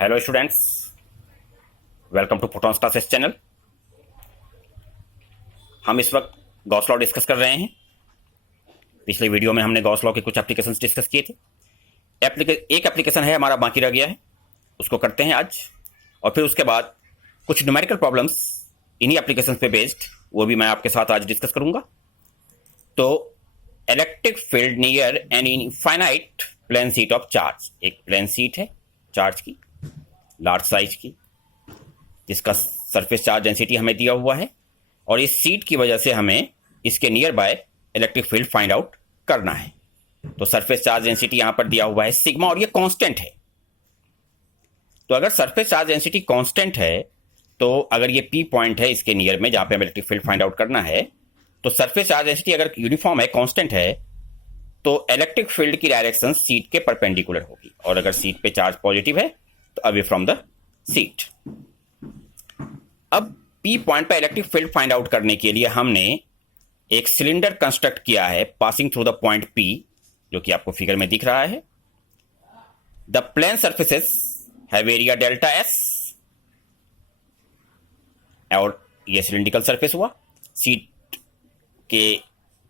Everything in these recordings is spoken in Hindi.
Hello students, welcome to Photon's classes channel. हम इस वक्त गॉस लॉ डिस्कस कर रहे हैं। पिछले वीडियो में हमने गॉस लॉ के कुछ एप्लीकेशंस डिस्कस किए थे। एक एप्लीकेशन है हमारा बाकी रह गया है, उसको करते हैं आज। और फिर उसके बाद कुछ न्यूमेरिकल प्रॉब्लम्स इन्हीं एप्लीकेशंस पे बेस्ड, वो भी मैं आपके साथ आज डिस्कस करूंगा। तो electric field near an infinite plane sheet of charge, एक प्लेन शीट है चार्ज की, लार्ज साइज की, जिसका सरफेस चार्ज डेंसिटी हमें दिया हुआ है, और इस सीट की वजह से हमें इसके near by electric field find out करना है। तो सरफेस चार्ज डेंसिटी यहां पर दिया हुआ है सिग्मा, और ये कांस्टेंट है। तो अगर सरफेस चार्ज डेंसिटी कांस्टेंट है, तो अगर ये पी पॉइंट है इसके नियर में जहां पे हमें इलेक्ट्रिक फील्ड फाइंड आउट करना है, तो सरफेस चार्ज डेंसिटी अगर यूनिफॉर्म है, कांस्टेंट है, तो इलेक्ट्रिक फील्ड की डायरेक्शन सीट के परपेंडिकुलर होगी। और अगर सीट पे चार्ज पॉजिटिव है तो अवे फ्रॉम द सीट। अब पी पॉइंट पर इलेक्ट्रिक फील्ड फाइंड आउट करने के लिए हमने एक सिलेंडर कंस्ट्रक्ट किया है passing through the point P, जो कि आपको फिगर में दिख रहा है। The plane surfaces have area delta S, और ये सिलिंड्रिकल सरफेस हुआ। सीट के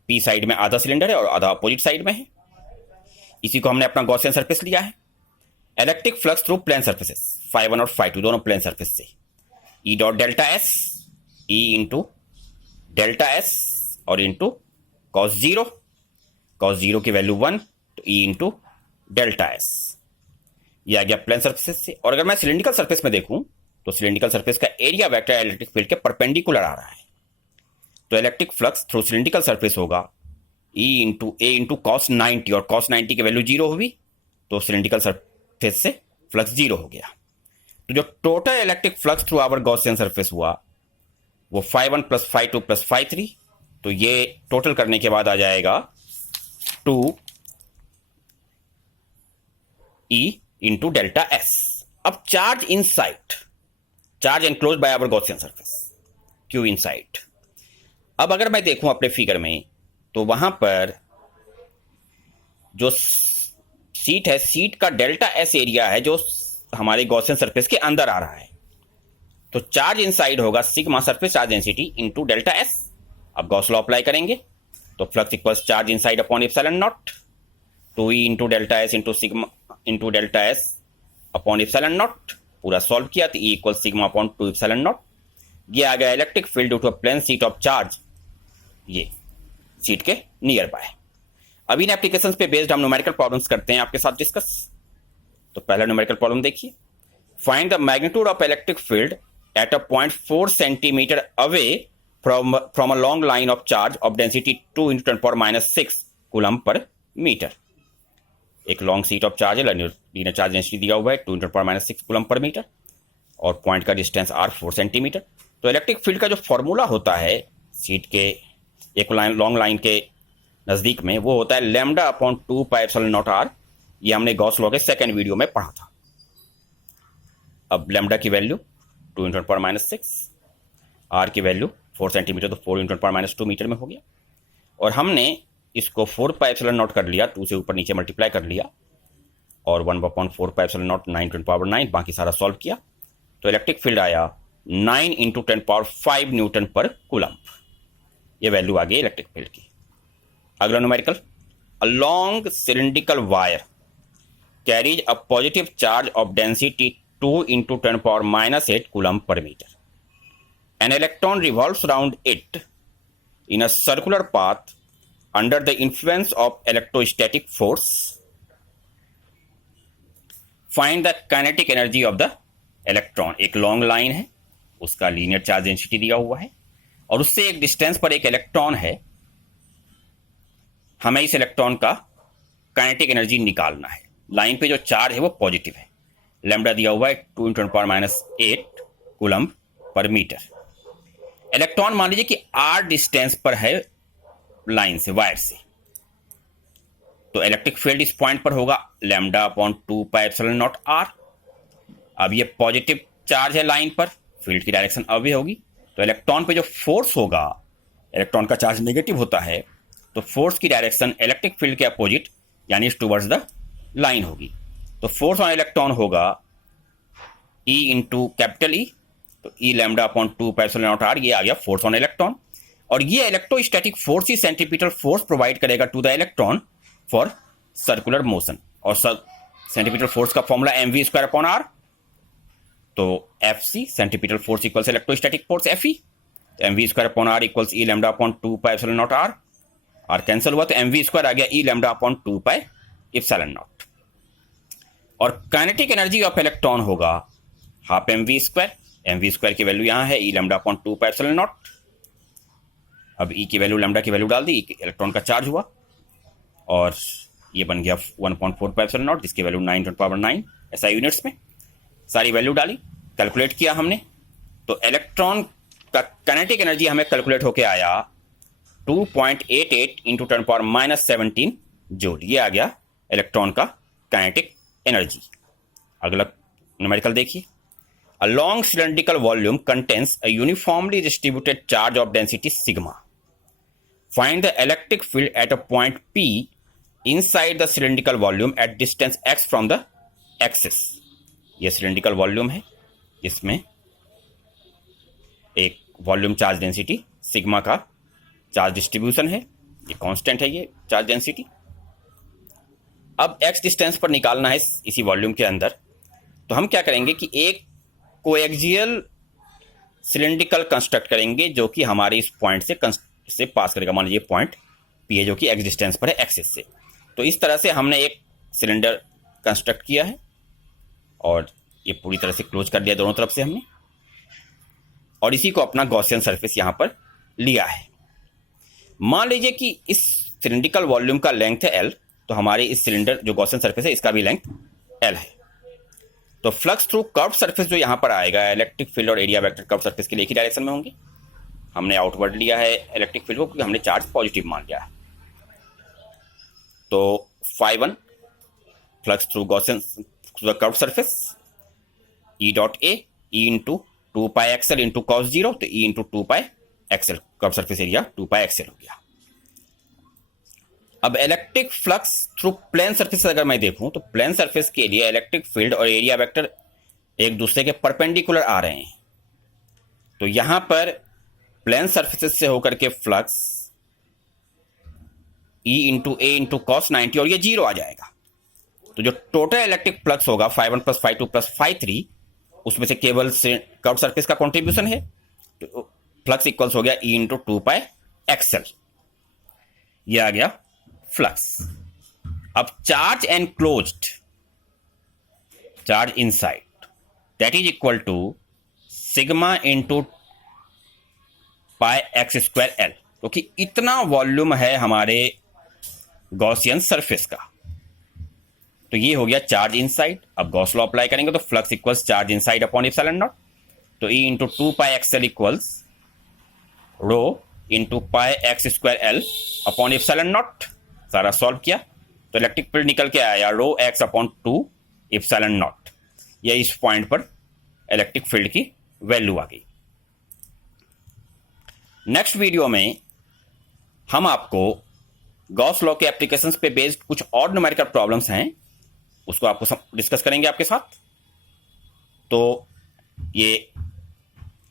पी साइड में आधा सिलेंडर है और आधा अपोजिट साइड में है। इसी को हमने अपना गॉसियन सरफेस लिया है। Electric flux through plane surfaces φ1 और φ2 दोनों प्लेन सर्फेस से, E dot delta S, E into delta S और into cos zero. Cos zero की वैल्यू 1, तो ई इंटू डेल्टा एस। ये आ गया प्लेन सर्फेस से। और अगर मैं सिलिंड्रिकल सरफेस में देखूं, तो सिलिंड्रिकल सरफेस का एरिया वेक्टर इलेक्ट्रिक फील्ड के परपेंडिकुलर आ रहा है। तो electric flux through cylindrical surface होगा ई इंटू ए इंटू कॉस 90, और कॉस 90 की वैल्यू 0 हुई, तो सिलिंड्रिकल सरफेस से फ्लक्स 0 हो गया। तो जो total electric flux through our Gaussian surface हुआ वो φ1 प्लस φ2 प्लस φ3। तो ये टोटल करने के बाद आ जाएगा 2 E इंटू डेल्टा एस। अब charge inside, charge enclose by our Gaussian surface, Q inside. अब अगर मैं देखूं अपने फिगर में, तो वहां पर जो सीट है, सीट का डेल्टा एस एरिया है जो हमारे गॉसियन सरफेस के अंदर आ रहा है। तो चार्ज इनसाइड होगा sigma surface charge density into delta S. अब गॉस लॉ अप्लाई करेंगे, तो flux equals charge inside upon epsilon naught, 2E into delta S into sigma into delta S upon epsilon naught. पूरा सॉल्व किया तो E equal sigma upon 2 epsilon naught. ये आ गया electric field due to a plane sheet of charge, ये सीट के नियर बाय। अब इन एप्लीकेशंस पे बेस्ड हम न्यूमेरिकल प्रॉब्लम्स करते हैं आपके साथ डिस्कस। तो पहला न्यूमेरिकल प्रॉब्लम देखिए। Find the magnitude of electric field at a point 4 centimetre away from a long line of charge of density 2 × 10⁻⁶ coulomb per metre. एक लॉन्ग सीट ऑफ चार्ज है, लीनियर चार्ज डेंसिटी दिया हुआ है 2 × 10⁻⁶ कूलम पर मीटर, और पॉइंट का डिस्टेंस r 4 सेंटीमीटर। तो इलेक्ट्रिक फील्ड का जो फॉर्मूला होता है सीट के एक लॉन्ग लाइन के नजदीक में, वो होता है लैम्डा अपॉन 2πε0r। ये हमने गॉस लॉ के सेकंड वीडियो में पढ़ा था। अब लैम्डा की वैल्यू 2 × 10⁻⁶, आर की वैल्यू 4 सेंटीमीटर, तो 4 × 10⁻² मीटर में हो गया। और हमने इसको 4πε0 कर लिया, 2 से ऊपर नीचे मल्टीप्लाई कर लिया, और 1/4πε0 9 × 10⁻⁹, बाकी सारा सॉल्व किया। तो इलेक्ट्रिक फील्ड आया 9 × 10⁵ न्यूटन पर कूलम। ये वैल्यू आ गई इलेक्ट्रिक फील्ड की। अगला numerical, a long cylindrical wire carries a positive charge of density 2 × 10⁻⁸ coulomb per meter. An electron revolves around it in a circular path under the influence of electrostatic force. Find the kinetic energy of the electron. एक लॉन्ग लाइन है, उसका लीनियर चार्ज डेंसिटी दिया हुआ है, और उससे एक डिस्टेंस पर एक इलेक्ट्रॉन है। हमें इस इलेक्ट्रॉन का काइनेटिक एनर्जी निकालना है। लाइन पे जो चार्ज है वो पॉजिटिव है, लैम्डा दिया हुआ है 2 × 10⁻⁸ कूलम पर मीटर। इलेक्ट्रॉन मान लीजिए कि r डिस्टेंस पर है लाइन से, वायर से। तो इलेक्ट्रिक फील्ड इस पॉइंट पर होगा लैम्डा अपॉन 2πε0r। अब ये पॉजिटिव चार्ज है लाइन पर, फील्ड की डायरेक्शन अवे होगी। तो इलेक्ट्रॉन पे जो फोर्स होगा, इलेक्ट्रॉन का चार्ज नेगेटिव होता है, तो फोर्स की डायरेक्शन इलेक्ट्रिक फील्ड के अपोजिट यानी टुवर्ड्स द लाइन होगी। तो फोर्स ऑन इलेक्ट्रॉन होगा ई इंटू कैपिटल ई, तो E lambda upon 2 pi epsilon naught R, ये आ गया फोर्स ऑन इलेक्ट्रॉन। और ये इलेक्ट्रोस्टैटिक फोर्स ही सेंट्रीपिटल फोर्स प्रोवाइड करेगा to the electron for circular motion. और सेंट्रीपिटल फोर्स का formula mv square upon R, तो F C centripetal force equals electrostatic force F E, तो mv square upon R equals E lambda upon 2 pi epsilon naught R, R cancel हुआ तो mv स्क्वायर आ गया E lambda upon 2 pi epsilon naught. और काइनेटिक एनर्जी ऑफ इलेक्ट्रॉन होगा हाफ mv स्क्वायर की वैल्यू यहाँ है E lambda upon 2 pi epsilon naught. अब ई की वैल्यू लैम्डा की वैल्यू डाल दी, इलेक्ट्रॉन का चार्ज हुआ और ये बन गया 1.4 पाई एप्सिलॉन नॉट, जिसकी वैल्यू 9 ऐसा यूनिट्स में सारी वैल्यू डाली, कैलकुलेट किया हमने, तो इलेक्ट्रॉन का काइनेटिक एनर्जी हमें कैलकुलेट होके आया 2.88 इंटू 10⁻17 जूल। ये आ गया इलेक्ट्रॉन का काइनेटिक एनर्जी। अगला न्यूमेरिकल देखिए, A long cylindrical volume contains a uniformly distributed charge of density sigma. Find the electric field at a point P inside the cylindrical volume at distance x from the axis. ये cylindrical volume है, इसमें एक वॉल्यूम चार्ज डेंसिटी सिग्मा का चार्ज डिस्ट्रीब्यूशन है, ये कांस्टेंट है ये चार्ज डेंसिटी। अब x डिस्टेंस पर निकालना है इसी वॉल्यूम के अंदर, तो हम क्या करेंगे कि एक कोएक्सियल सिलिंड्रिकल कंस्ट्रक्ट करेंगे जो कि हमारे इस पॉइंट से पास करेगा। मान लीजिए पॉइंट पी है जो कि x डिस्टेंस पर है एक्सिस से। तो इस तरह से हमने एक सिलेंडर कंस्ट्रक्ट किया है और ये पूरी तरह से क्लोज कर दिया दोनों तरफ से हमने, और इसी को अपना गॉसियन सरफेस यहां पर लिया है। मान लीजिए कि इस सिलिंड्रिकल वॉल्यूम का लेंथ है L, तो हमारे इस सिलेंडर जो गॉसियन सरफेस है इसका भी लेंथ L है। तो फ्लक्स थ्रू कर्व सरफेस जो यहां पर आएगा, इलेक्ट्रिक फील्ड और एरिया वेक्टर कर्व सरफेस के लिए एक ही डायरेक्शन में होंगे। हमने आउटवर्ड लिया है इलेक्ट्रिक फील्ड को क्योंकि हमने चार्ज पॉजिटिव मान लिया है। तो φ1 flux through Gaussian through the curve surface E dot A, E into 2 pi XL into cos 0, तो E into 2 pi XL, curve surface area 2 pi XL हो गया। अब electric flux through plane surface अगर मैं देखूं तो प्लेन सरफेस के लिए इलेक्ट्रिक फील्ड और एरिया वेक्टर एक दूसरे के परपेंडिकुलर आ रहे हैं। तो यहां पर प्लेन सरफेसेस से होकर के फ्लक्स E इंटू ए इंटू कॉस 90 और ये 0 आ जाएगा। तो जो टोटल इलेक्ट्रिक फ्लक्स होगा φ1 प्लस φ2 प्लस φ3, उसमें से केवल कर्व सरफेस का कॉन्ट्रीब्यूशन है, तो फ्लक्स इक्वल्स हो गया E इंटू 2 पाई एक्सएल। ये आ गया फ्लक्स। अब charge enclosed, charge inside, that is equal to sigma into pi x square L, क्योंकि इतना वॉल्यूम है हमारे गॉसियन सरफेस का। तो ये हो गया चार्ज इनसाइड। अब गॉस लॉ अप्लाई करेंगे तो flux equals charge inside upon epsilon naught, तो E into 2 pi XL equals rho into pi x square L upon epsilon naught. सारा सॉल्व किया तो इलेक्ट्रिक फील्ड निकल के आया rho X upon 2 epsilon naught. ये इस पॉइंट पर इलेक्ट्रिक फील्ड की वैल्यू आ गई। नेक्स्ट वीडियो में हम आपको गॉस लॉ के एप्लीकेशंस पे बेस्ड कुछ और न्यूमेरिकल प्रॉब्लम्स हैं, उसको आपको डिस्कस करेंगे आपके साथ। तो ये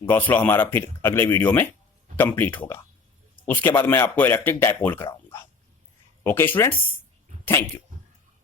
गॉस लॉ हमारा फिर अगले वीडियो में कंप्लीट होगा। उसके बाद मैं आपको इलेक्ट्रिक डायपोल कराऊंगा। Okay students, thank you.